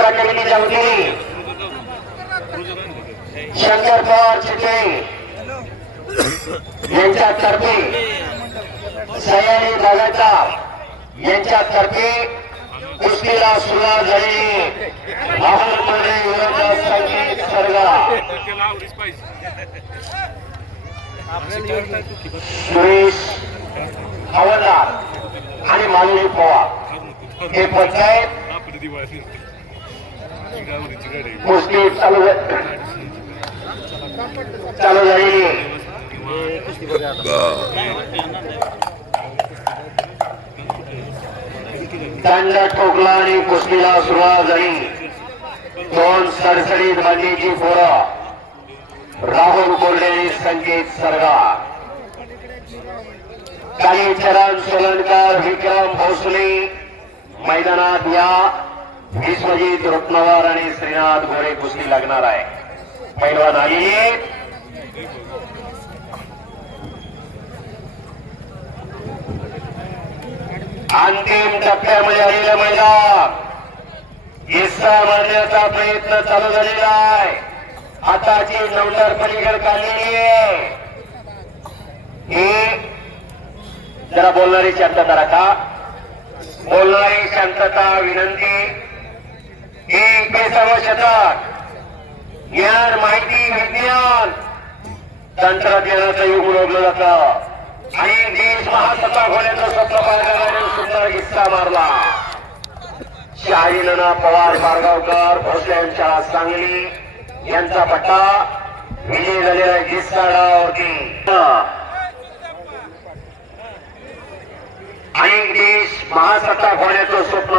मित्र अकॅडमीच्या वतीने शंकर पवार चिटे यांच्यातर्फे सयाजी दादाचा यांच्यातर्फे कुस्तीला सुरुवात झाली। राहुलमध्ये विरोधात संगीत सरगा सुरेश हवालदार आणि मानवी पवार हे पंचायत कुस्ती चालू झालेली दंड ठोकला आणि कुस्तीला सुरुवात झाली। दोन सडसडीत बांधीची पोरं राहुल कोल्हे संकेत सरगार कालीचरण सोलनकर विक्रम भोसले मैदानात या विश्वजित रुपनवर आणि श्रीनाथ गोरे कुस्ती लागणार आहे। पैलवान आलेले अंतिम टप्प्यामध्ये आलेलं मैदान हिस्सा मारण्याचा प्रयत्न चालू झालेला आहे। हाताची नवतर पलीकडे काढलेली आहे। ही जरा बोलणारी शांतता राखा, बोलणारी शांतता विनंती। एक 20वे शतक ज्ञान माहिती विज्ञान तंत्रज्ञानाचं युग ओळखलं जातं आणि देश महासत्ता होण्याचं स्वप्न पाहणाऱ्याने सुंदर हिस्सा मारला। शाही नाना पवार बारगावकर भोसल्यांच्या सांगली यांचा पट्टा विजय झालेला हिस्साडावरती आणि देश महासत्ता होण्याचं स्वप्न